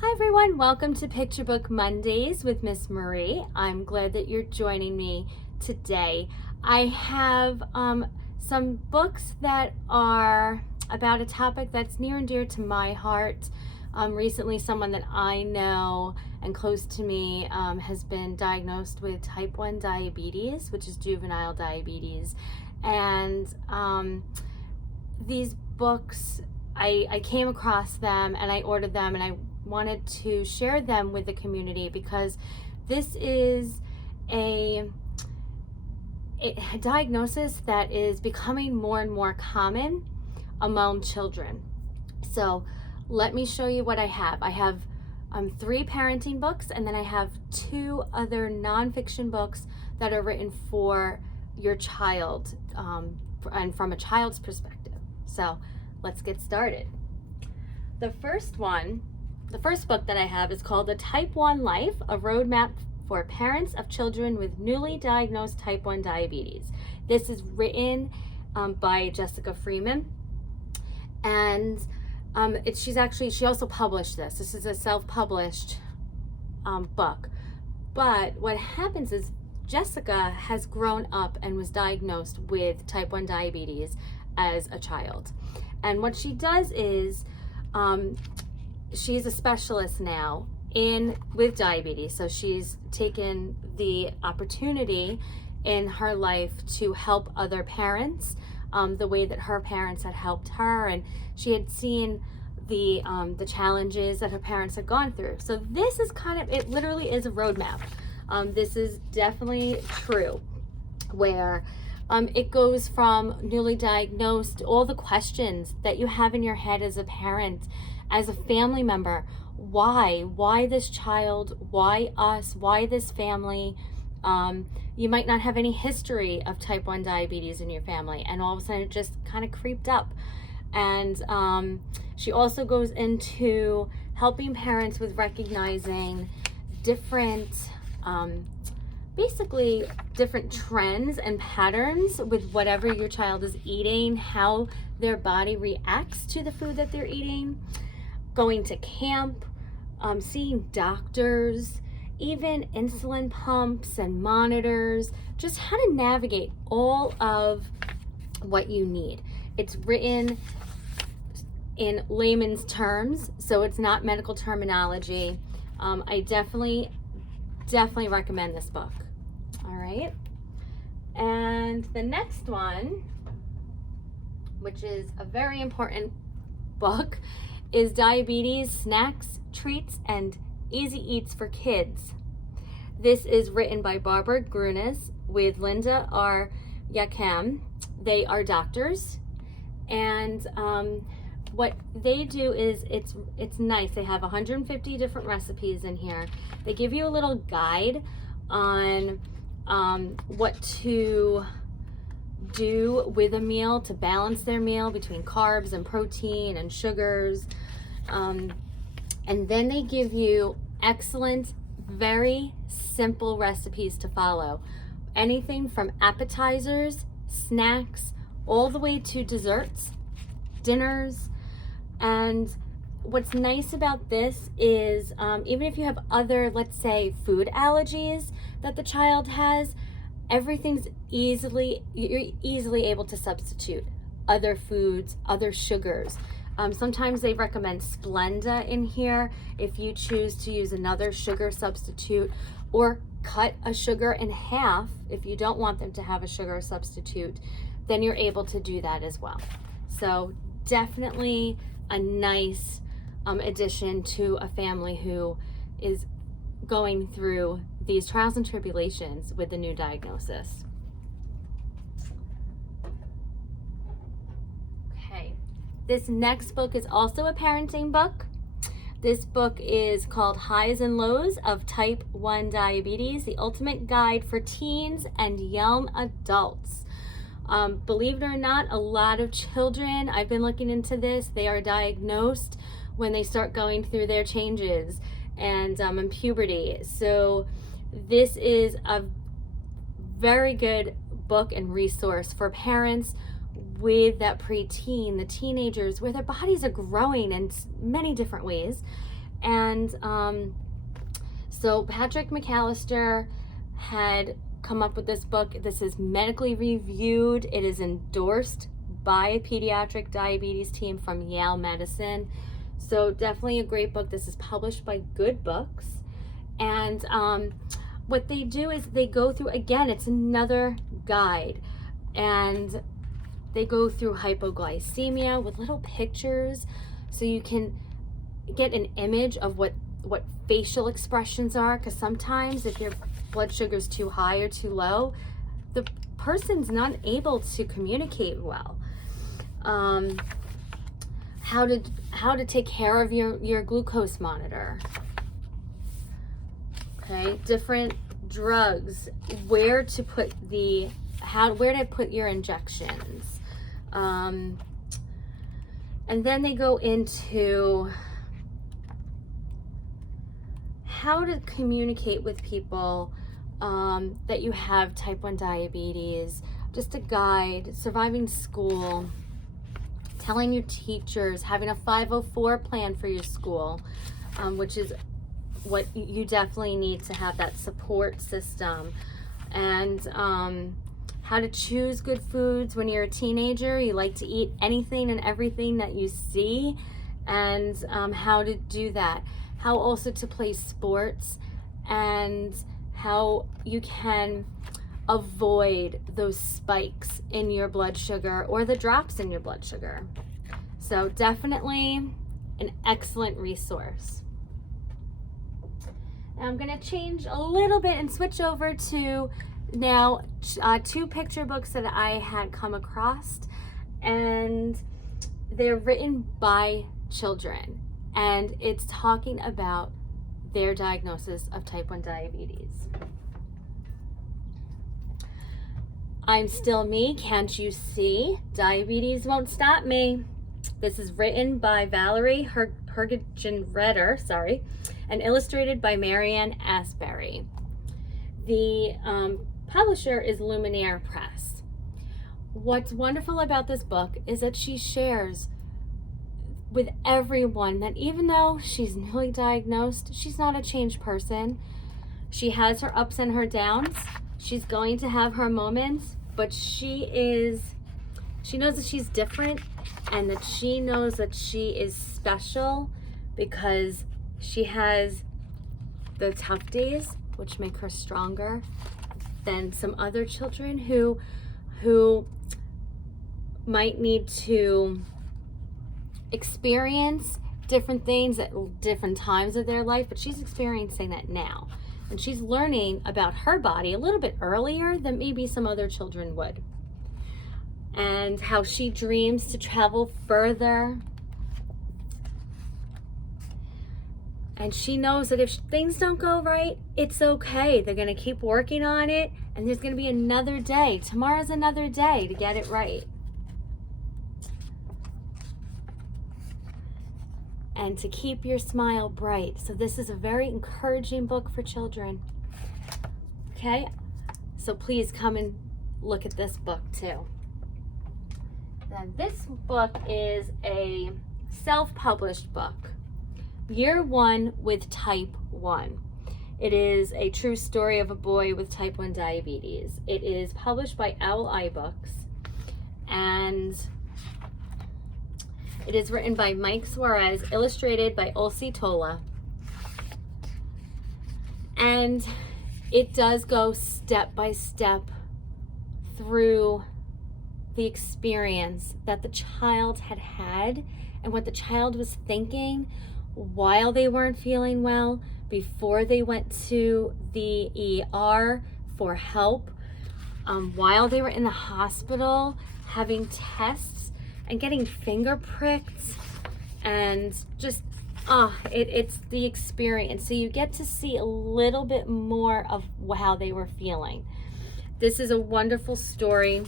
Hi everyone, welcome to Picture Book Mondays with Miss Marie. I'm glad that you're joining me today. I have some books that are about a topic that's near and dear to my heart. Recently, someone that I know and close to me has been diagnosed with type 1 diabetes, which is juvenile diabetes. And these books, I came across them and I ordered them, and I wanted to share them with the community because this is a diagnosis that is becoming more and more common among children. So let me show you what I have. I have 3 parenting books, and then I have 2 other nonfiction books that are written for your child and from a child's perspective. So let's get started. The first book that I have is called The Type 1 Life, a Roadmap for Parents of Children with Newly Diagnosed Type 1 Diabetes. This is written by Jessica Freeman, and she also published this. This is a self-published book. But what happens is Jessica has grown up and was diagnosed with type 1 diabetes as a child. And what she does is she's a specialist now with diabetes. So she's taken the opportunity in her life to help other parents the way that her parents had helped her, and she had seen the challenges that her parents had gone through. So this is it literally is a roadmap. This is definitely true, where it goes from newly diagnosed, all the questions that you have in your head as a parent, as a family member. Why this child? Why us? Why this family? You might not have any history of type 1 diabetes in your family, and all of a sudden it just kind of creeped up. And she also goes into helping parents with recognizing different basically different trends and patterns with whatever your child is eating, how their body reacts to the food that they're eating, going to camp, seeing doctors, even insulin pumps and monitors, just how to navigate all of what you need. It's written in layman's terms, so it's not medical terminology. I definitely recommend this book. All right. And the next one, which is a very important book, is Diabetes, Snacks, Treats, and Easy Eats for Kids. This is written by Barbara Grunes with Linda R. Yoakam. They are doctors, and what they do is it's nice. They have 150 different recipes in here. They give you a little guide on what to do with a meal to balance their meal between carbs and protein and sugars, and then they give you excellent, very simple recipes to follow. Anything from appetizers, snacks, all the way to desserts, dinners. And what's nice about this is even if you have other, let's say, food allergies that the child has, you're easily able to substitute other foods, other sugars. Sometimes they recommend Splenda in here if you choose to use another sugar substitute, or cut a sugar in half if you don't want them to have a sugar substitute. Then you're able to do that as well. So definitely a nice addition to a family who is going through these trials and tribulations with the new diagnosis. Okay, this next book is also a parenting book. This book is called Highs and Lows of Type 1 Diabetes, the Ultimate Guide for Teens and Young Adults. Believe it or not, a lot of children, I've been looking into this, they are diagnosed when they start going through their changes and in puberty. So this is a very good book and resource for parents with that preteen, the teenagers, where their bodies are growing in many different ways, And so Patrick McAllister had come up with this book. This is medically reviewed. It is endorsed by a pediatric diabetes team from Yale Medicine. So definitely a great book. This is published by Good Books. And what they do is they go through, again, it's another guide. And they go through hypoglycemia with little pictures so you can get an image of what facial expressions are, because sometimes if your blood sugar is too high or too low, the person's not able to communicate well. How to take care of your glucose monitor. Okay, different drugs, where to put your injections. And then they go into how to communicate with people that you have type 1 diabetes, just a guide, surviving school, telling your teachers, having a 504 plan for your school, which is what you definitely need to have, that support system. And how to choose good foods when you're a teenager. You like to eat anything and everything that you see, and how to do that. How also to play sports, and how you can avoid those spikes in your blood sugar or the drops in your blood sugar. So definitely an excellent resource. Now I'm going to change a little bit and switch over to now 2 picture books that I had come across, and they're written by children, and it's talking about their diagnosis of type 1 diabetes. I'm still me, can't you see? Diabetes won't stop me. This is written by Valorie Hergenreter, and illustrated by Mariann Asbury. The publisher is Luminare Press. What's wonderful about this book is that she shares with everyone that even though she's newly diagnosed, she's not a changed person. She has her ups and her downs. She's going to have her moments, but she knows that she's different, and that she knows that she is special because she has the tough days, which make her stronger than some other children who might need to experience different things at different times of their life, but she's experiencing that now. And she's learning about her body a little bit earlier than maybe some other children would. And how she dreams to travel further. And she knows that if things don't go right, it's okay. They're going to keep working on it, and there's going to be another day. Tomorrow's another day to get it right. And to keep your smile bright. So this is a very encouraging book for children. Okay? So please come and look at this book too. Then this book is a self-published book. Year 1 with type 1. It is a true story of a boy with type 1 diabetes. It is published by Owl Eye Books, and it is written by Mike Suarez, illustrated by Olsie Tola. And it does go step by step through the experience that the child had and what the child was thinking while they weren't feeling well, before they went to the ER for help, while they were in the hospital having tests and getting finger pricks, and just it's the experience. So you get to see a little bit more of how they were feeling. This is a wonderful story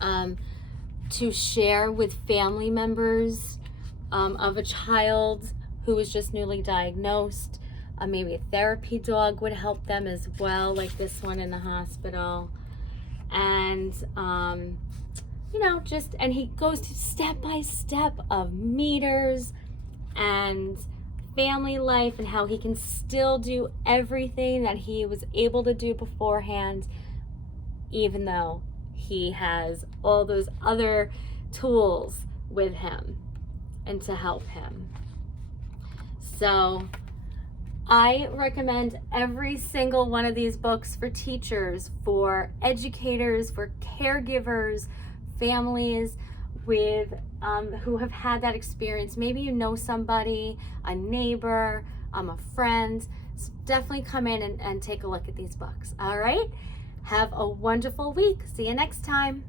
to share with family members of a child who was just newly diagnosed. Maybe a therapy dog would help them as well, like this one in the hospital. And and he goes to step by step of meters and family life and how he can still do everything that he was able to do beforehand, even though he has all those other tools with him and to help him. So I recommend every single one of these books for teachers, for educators, for caregivers, families with who have had that experience. Maybe you know somebody, a neighbor, a friend. So definitely come in and take a look at these books. All right? Have a wonderful week. See you next time.